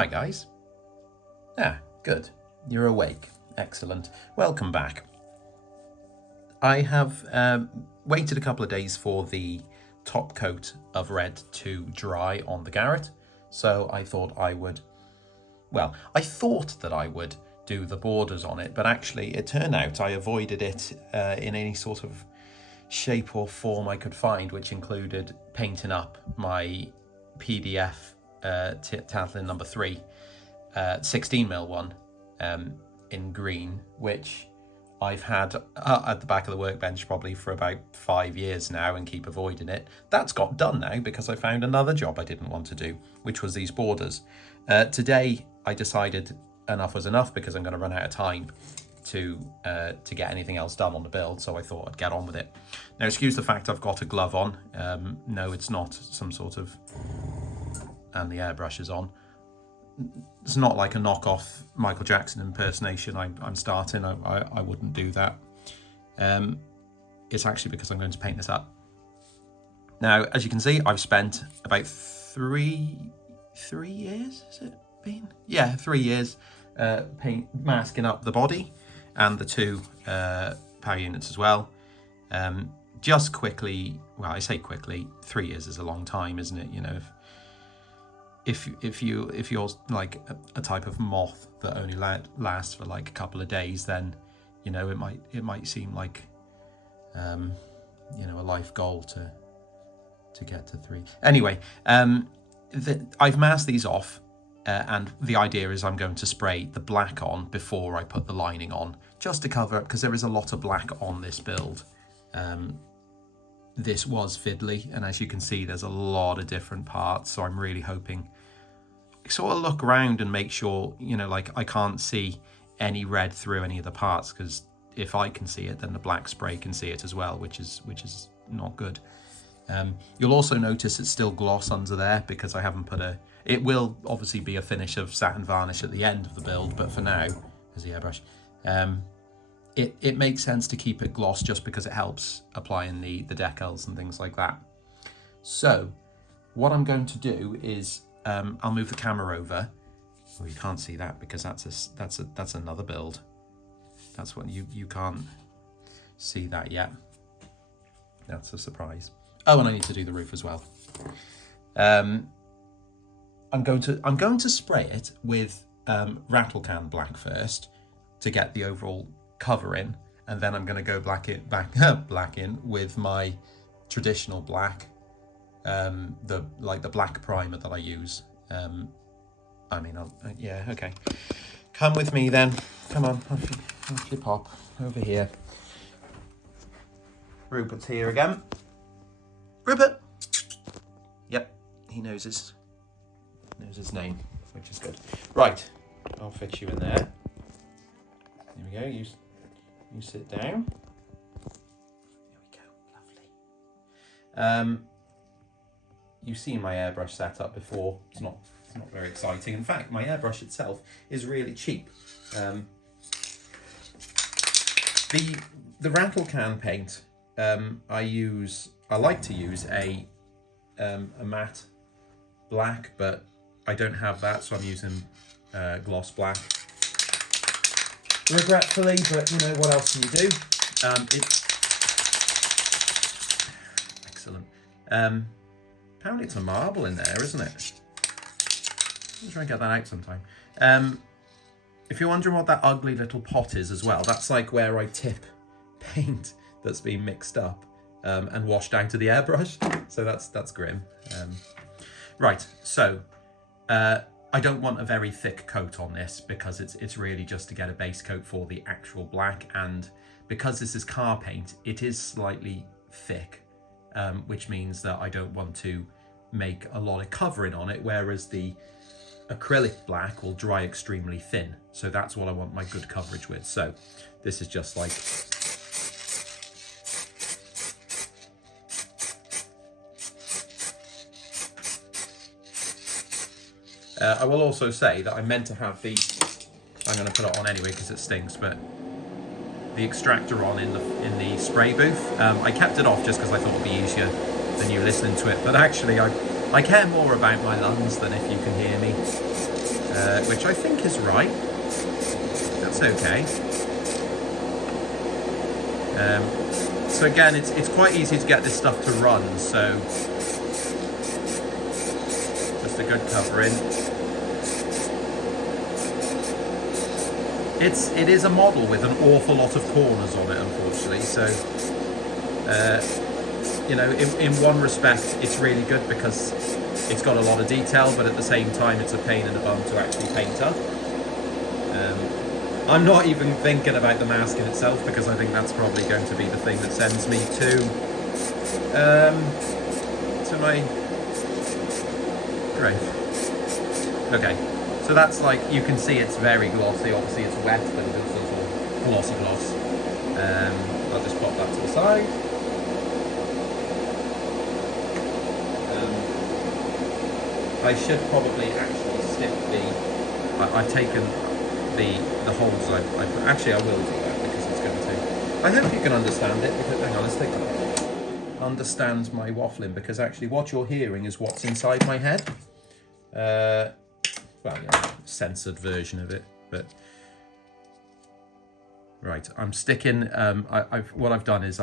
Hi guys. Good. You're awake. Excellent. Welcome back. I have waited a couple of days for the top coat of red to dry on the garret. So I thought I would do the borders on it, but actually it turned out I avoided it in any sort of shape or form I could find, which included painting up my PDF talyllyn number 3 16mm one in green, which I've had at the back of the workbench probably for about 5 years now and keep avoiding it. That's got done now because I found another job I didn't want to do, which was these borders. Today I decided enough was enough because I'm going to run out of time to get anything else done on the build, so I thought I'd get on with it. Now excuse the fact I've got a glove on. No, it's not some sort of... and the airbrush is on. It's not like a knockoff Michael Jackson impersonation I'm starting. I wouldn't do that. It's actually because I'm going to paint this up. Now, as you can see, I've spent about three years, has it been? Yeah, 3 years masking up the body and the two power units as well. Just quickly, well, I say quickly, 3 years is a long time, isn't it? You know, if you're like a type of moth that only lasts for like a couple of days, then you know it might seem like you know, a life goal to get to 3. Anyway, I've masked these off, and the idea is I'm going to spray the black on before I put the lining on, just to cover up, because there is a lot of black on this build. This was fiddly, and as you can see, there's a lot of different parts, so I'm really hoping sort of look around and make sure, you know, like I can't see any red through any of the parts, because if I can see it, then the black spray can see it as well, which is not good. You'll also notice it's still gloss under there because I haven't put it will obviously be a finish of satin varnish at the end of the build, but for now, there's the airbrush. It makes sense to keep it gloss just because it helps applying the decals and things like that. So what I'm going to do is I'll move the camera over. Well, you can't see that because that's another build. That's what you can't see that yet. That's a surprise. Oh, and I need to do the roof as well. I'm going to spray it with rattle can black first to get the overall cover in, and then I'm going to go black in with my traditional black, the black primer that I use. Yeah, okay. Come with me then. Come on, off you pop over here. Rupert's here again. Rupert. Yep, he knows his name, which is good. Right, I'll fix you in there. Here we go. You sit down. There we go. Lovely. You've seen my airbrush setup before. It's not very exciting. In fact, my airbrush itself is really cheap. The rattle can paint, I like to use a matte black, but I don't have that, so I'm using gloss black. Regretfully, but you know, what else can you do? It's excellent. Apparently it's a marble in there, isn't it? I'll try and get that out sometime. If you're wondering what that ugly little pot is as well, that's like where I tip paint that's been mixed up and washed out of the airbrush. So that's grim. Right, so I don't want a very thick coat on this because it's really just to get a base coat for the actual black, and because this is car paint, it is slightly thick, which means that I don't want to make a lot of covering on it, whereas the acrylic black will dry extremely thin. So that's what I want my good coverage with. So this is just like... I will also say that I meant to have the... I'm going to put it on anyway because it stinks, but the extractor on in the spray booth. I kept it off just because I thought it would be easier than you listening to it, but actually I care more about my lungs than if you can hear me. which I think is right. That's okay. So again, it's quite easy to get this stuff to run, so just a good covering. It is a model with an awful lot of corners on it, unfortunately, so you know, in one respect it's really good because it's got a lot of detail, but at the same time it's a pain in the bum to actually paint up. I'm not even thinking about the mask in itself because I think that's probably going to be the thing that sends me to my grave. Okay, so that's like, you can see it's very glossy. Obviously it's wet, but it's also glossy gloss. I'll just pop that to the side. I should probably actually stick I've taken the holes I put. Actually, I will do that because it's going to. I hope you can understand it. Because, hang on, let's take a look. Understand my waffling, because actually what you're hearing is what's inside my head. Well, yeah, censored version of it, but right. I'm sticking. What I've done is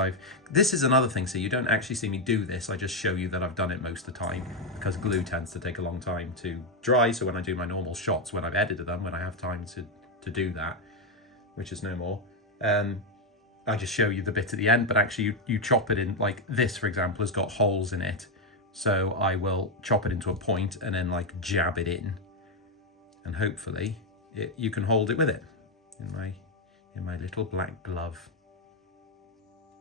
this is another thing. So you don't actually see me do this. I just show you that I've done it most of the time because glue tends to take a long time to dry. So when I do my normal shots, when I've edited them, when I have time to do that, which is no more, I just show you the bit at the end, but actually you chop it in, like this for example has got holes in it, so I will chop it into a point and then like jab it in, and hopefully you can hold it with it in my little black glove.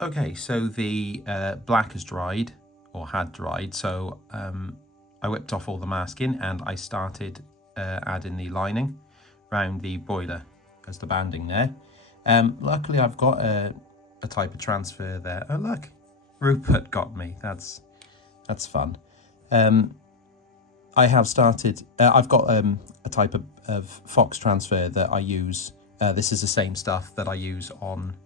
Okay, so the black has dried, or had dried, so I whipped off all the masking and I started adding the lining around the boiler as the banding there. Luckily I've got a type of transfer there. Oh look, Rupert got me. That's fun. I have started, I've got a type of Fox transfer that I use. This is the same stuff that I use on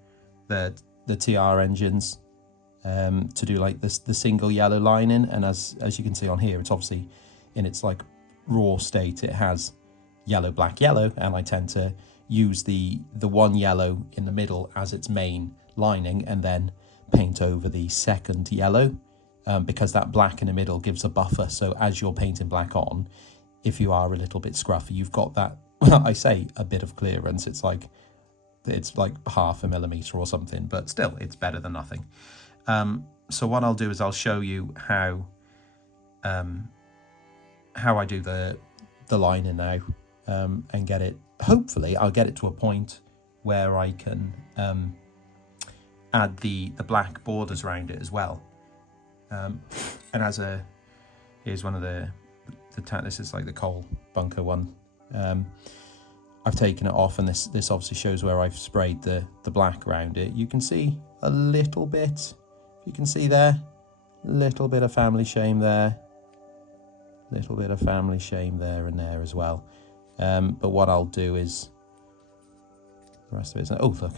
the TR engines to do like this, the single yellow lining. And as you can see on here, it's obviously in its like raw state. It has yellow, black, yellow, and I tend to use the one yellow in the middle as its main lining and then paint over the second yellow, because that black in the middle gives a buffer. So as you're painting black on, if you are a little bit scruffy, you've got that, well, I say a bit of clearance. It's like half a millimeter or something, but still it's better than nothing. So what I'll do is I'll show you how I do the lining now, and get it, hopefully I'll get it to a point where I can add the black borders around it as well. And here's one of this is like the coal bunker one. I've taken it off, and this obviously shows where I've sprayed the black around it. You can see a little bit, you can see there, little bit of family shame there, little bit of family shame there and there as well. But what I'll do is, the rest of it is, oh look,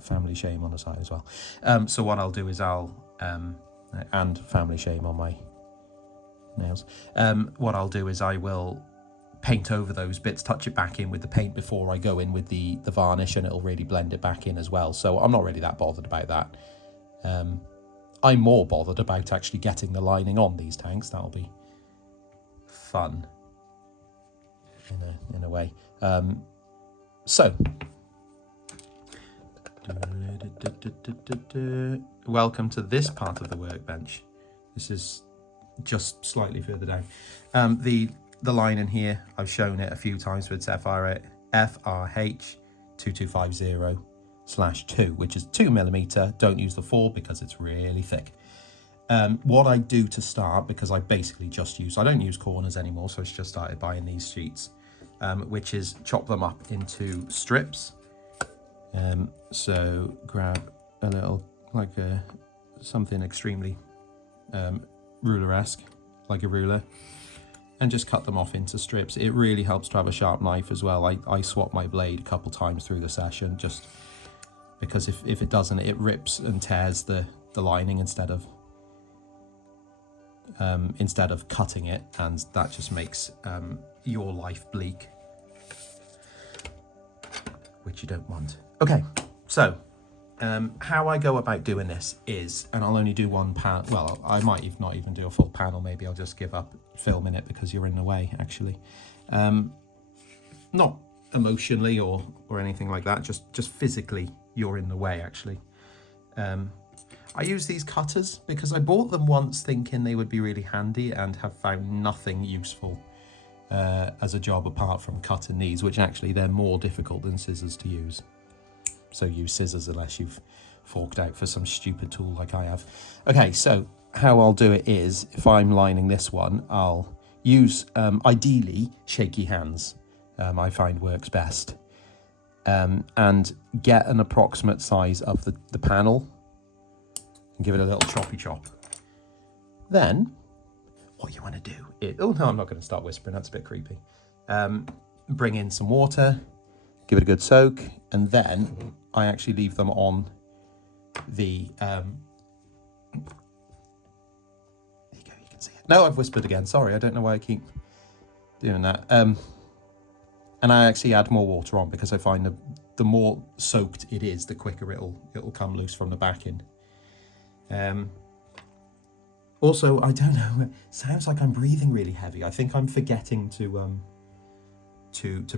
family shame on the side as well. So what I'll do is and family shame on my nails. What I'll do is I will paint over those bits, touch it back in with the paint before I go in with the varnish, and it'll really blend it back in as well. So I'm not really that bothered about that. I'm more bothered about actually getting the lining on these tanks. That'll be fun in a way. So welcome to this part of the workbench. This is just slightly further down. The line in here, I've shown it a few times, but it's FRH 2250/2, which is 2mm. Don't use the 4 because it's really thick. What I do to start, because I basically just use, I don't use corners anymore, so I just started buying these sheets, which is chop them up into strips. So grab a little, like something extremely ruler-esque, like a ruler, and just cut them off into strips. It really helps to have a sharp knife as well. I swap my blade a couple times through the session, just because if it doesn't, it rips and tears the lining instead of cutting it, and that just makes your life bleak. which you don't want. Okay, so how I go about doing this is, and I'll only do one panel, well, I might not even do a full panel, maybe I'll just give up filming it because you're in the way, actually. Not emotionally or anything like that, just physically you're in the way, actually. I use these cutters because I bought them once thinking they would be really handy and have found nothing useful as a job apart from cutting these, which actually they're more difficult than scissors to use. So use scissors unless you've forked out for some stupid tool like I have. Okay, so how I'll do it is, if I'm lining this one, I'll use, ideally, shaky hands. I find works best. And get an approximate size of the panel and give it a little choppy chop. Then, what you want to do is, oh no, I'm not going to start whispering, that's a bit creepy. Bring in some water, give it a good soak, and then I actually leave them on the, there you go, you can see it. No, I've whispered again, sorry, I don't know why I keep doing that. And I actually add more water on because I find the more soaked it is, the quicker it'll come loose from the backing. Also, I don't know, it sounds like I'm breathing really heavy. I think I'm forgetting to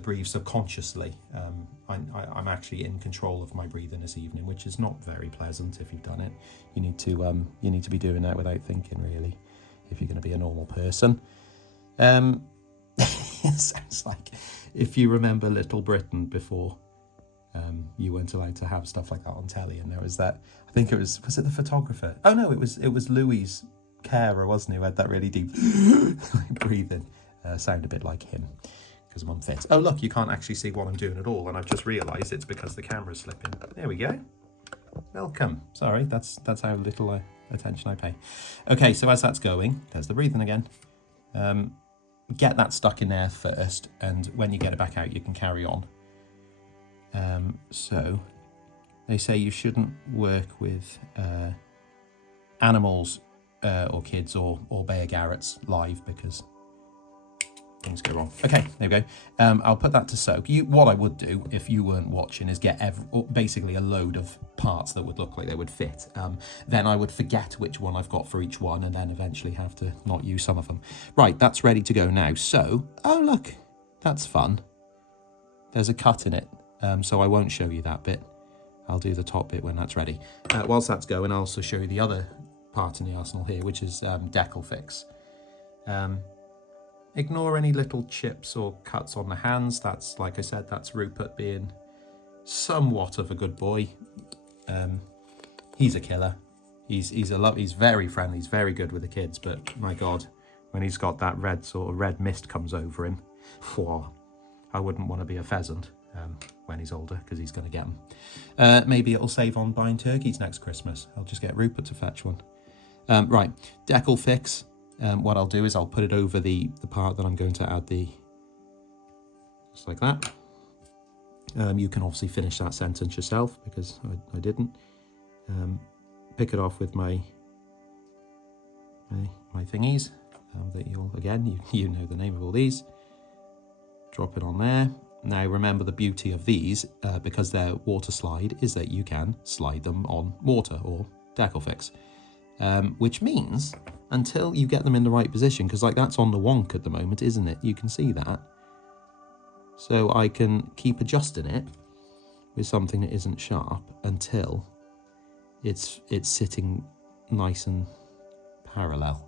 breathe subconsciously. I'm actually in control of my breathing this evening, which is not very pleasant if you've done it. You need to be doing that without thinking, really, if you're going to be a normal person. It sounds like if you remember Little Britain before you weren't allowed to have stuff like that on telly, and there was that, I think it was it the photographer? Oh no, it was Louis' carer, wasn't he, who had that really deep breathing. Sound a bit like him because I'm unfit. Oh look, you can't actually see what I'm doing at all, and I've just realised it's because the camera's slipping. There we go. Welcome. Sorry, that's how little attention I pay. Okay, so as that's going, there's the breathing again. Get that stuck in there first, and when you get it back out, you can carry on. So they say you shouldn't work with animals or kids or Beyer-garratts live because things go wrong. Okay, there we go. I'll put that to soak. What I would do if you weren't watching is get basically a load of parts that would look like they would fit. Then I would forget which one I've got for each one and then eventually have to not use some of them. Right, that's ready to go now. So, oh look, that's fun. There's a cut in it, so I won't show you that bit. I'll do the top bit when that's ready. Whilst that's going, I'll also show you the other part in the arsenal here, which is decal fix. Ignore any little chips or cuts on the hands. That's, like I said, that's Rupert being somewhat of a good boy. He's a killer. He's very friendly. He's very good with the kids. But my God, when he's got that red mist comes over him, whoa, I wouldn't want to be a pheasant when he's older because he's going to get them. Maybe it'll save on buying turkeys next Christmas. I'll just get Rupert to fetch one. Right, decal fix. What I'll do is I'll put it over the part that I'm going to add just like that. You can obviously finish that sentence yourself because I didn't. Pick it off with my thingies that you know the name of all these. Drop it on there. Now remember the beauty of these, because they're water slide, is that you can slide them on water or decal fix. Which means until you get them in the right position, because like that's on the wonk at the moment, isn't it? You can see that. So I can keep adjusting it with something that isn't sharp until it's sitting nice and parallel.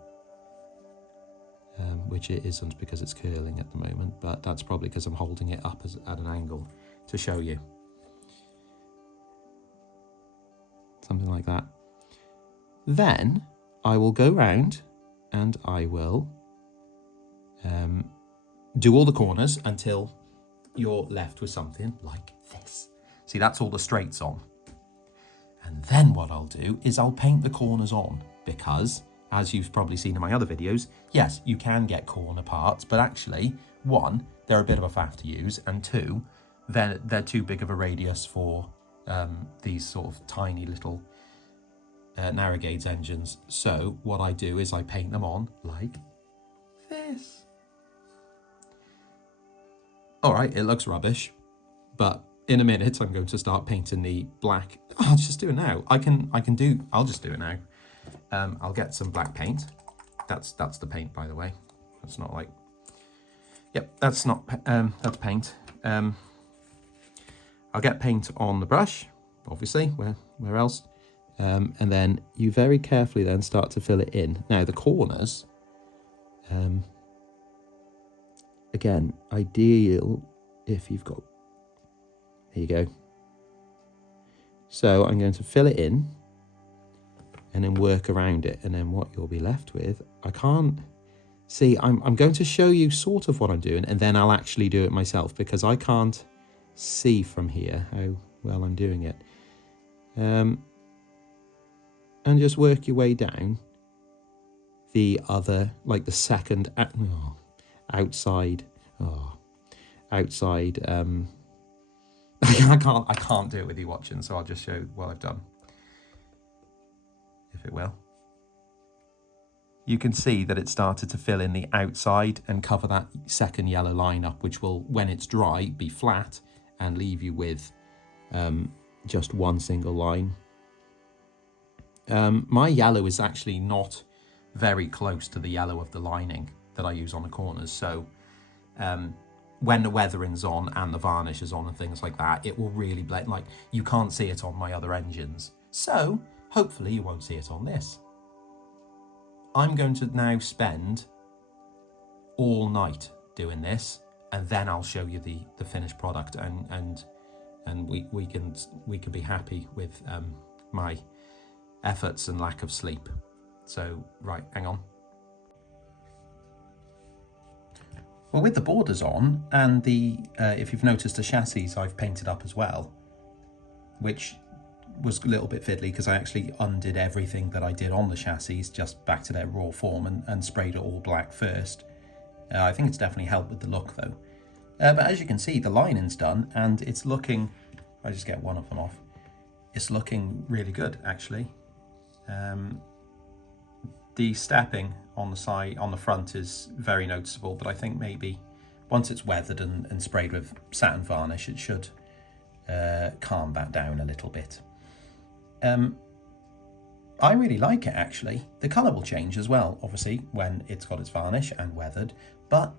Which it isn't because it's curling at the moment, but that's probably because I'm holding it up at an angle to show you. Something like that. Then I will go round and I will do all the corners until you're left with something like this. See, that's all the straights on. And then what I'll do is I'll paint the corners on because, as you've probably seen in my other videos, yes, you can get corner parts, but actually, one, they're a bit of a faff to use, and two, they're too big of a radius for these sort of tiny little narrowgauge engines. So what I do is I paint them on like this. All right, it looks rubbish, but in a minute, I'm going to start painting the black. Oh, I'll just do it now. I'll just do it now. I'll get some black paint. That's the paint, by the way. That's not like, yep, that's not, that's paint. I'll get paint on the brush, obviously, where else? And then you very carefully then start to fill it in. Now the corners, again, ideal if you've got, there you go. So I'm going to fill it in and then work around it. And then what you'll be left with, I can't see, I'm going to show you sort of what I'm doing, and then I'll actually do it myself because I can't see from here how well I'm doing it. And just work your way down the other, like the second outside. I can't do it with you watching, so I'll just show what I've done, if it will. You can see that it started to fill in the outside and cover that second yellow line up, which will, when it's dry, be flat and leave you with just one single line. My yellow is actually not very close to the yellow of the lining that I use on the corners, so when the weathering's on and the varnish is on and things like that, it will really blend. Like, you can't see it on my other engines, so hopefully you won't see it on this. I'm going to now spend all night doing this, and then I'll show you the finished product, and we can be happy with my efforts and lack of sleep. So right, hang on. Well, with the borders on, and the if you've noticed, the chassis I've painted up as well, which was a little bit fiddly because I actually undid everything that I did on the chassis just back to their raw form and sprayed it all black first. I think it's definitely helped with the look though. But as you can see, the lining's done and it's looking, I just get one of them off, it's looking really good actually. The stepping on the side, on the front is very noticeable, but I think maybe once it's weathered and sprayed with satin varnish, it should calm that down a little bit. I really like it actually. The colour will change as well, obviously, when it's got its varnish and weathered, but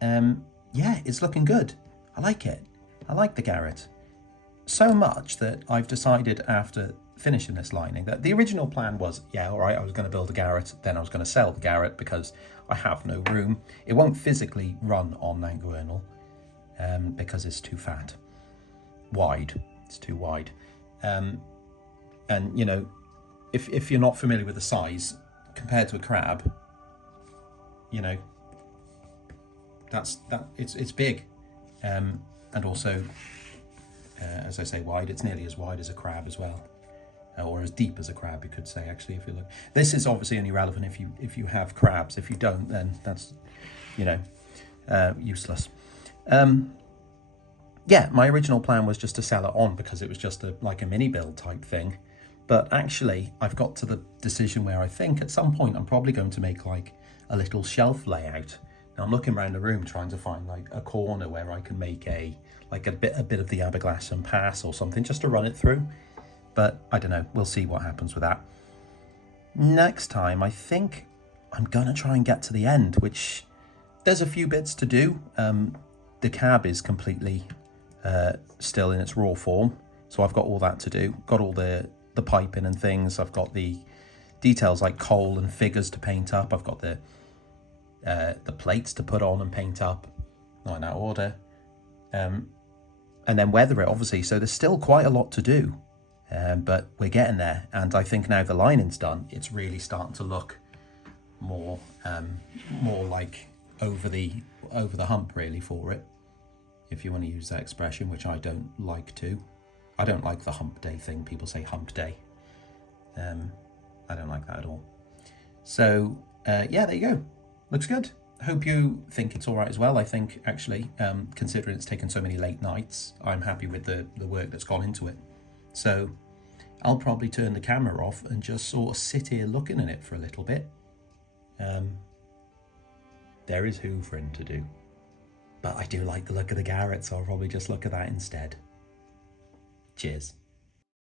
yeah, it's looking good. I like it. I like the garratt. So much that I've decided after finishing this lining that the original plan was, yeah, all right, I was going to build a garratt, then I was going to sell the garratt because I have no room. It won't physically run on Mount Gwernol because it's too fat. Wide. It's too wide. And, you know, if you're not familiar with the size, compared to a crab, you know, it's big. And also, as I say, wide, it's nearly as wide as a crab as well. Or as deep as a crab, you could say, actually, if you look. This is obviously only relevant if you have crabs. If you don't, then that's, you know, useless. Yeah, my original plan was just to sell it on because it was just like a mini build type thing. But actually, I've got to the decision where I think at some point I'm probably going to make like a little shelf layout. Now I'm looking around the room trying to find like a corner where I can make a bit of the Aberglass and Pass or something just to run it through. But I don't know, we'll see what happens with that. Next time, I think I'm gonna try and get to the end, which there's a few bits to do. The cab is completely still in its raw form, so I've got all that to do. Got all the piping and things. I've got the details like coal and figures to paint up. I've got the plates to put on and paint up, not in that order. And then weather it, obviously, so there's still quite a lot to do. But we're getting there, and I think now the lining's done, it's really starting to look more like over the hump really for it, if you want to use that expression, which I don't like to. I don't like the hump day thing. People say hump day. I don't like that at all. So yeah, there you go. Looks good. Hope you think it's all right as well. I think actually, considering it's taken so many late nights, I'm happy with the work that's gone into it. So I'll probably turn the camera off and just sort of sit here looking at it for a little bit. There is hoovering to do, but I do like the look of the garratt, so I'll probably just look at that instead. Cheers.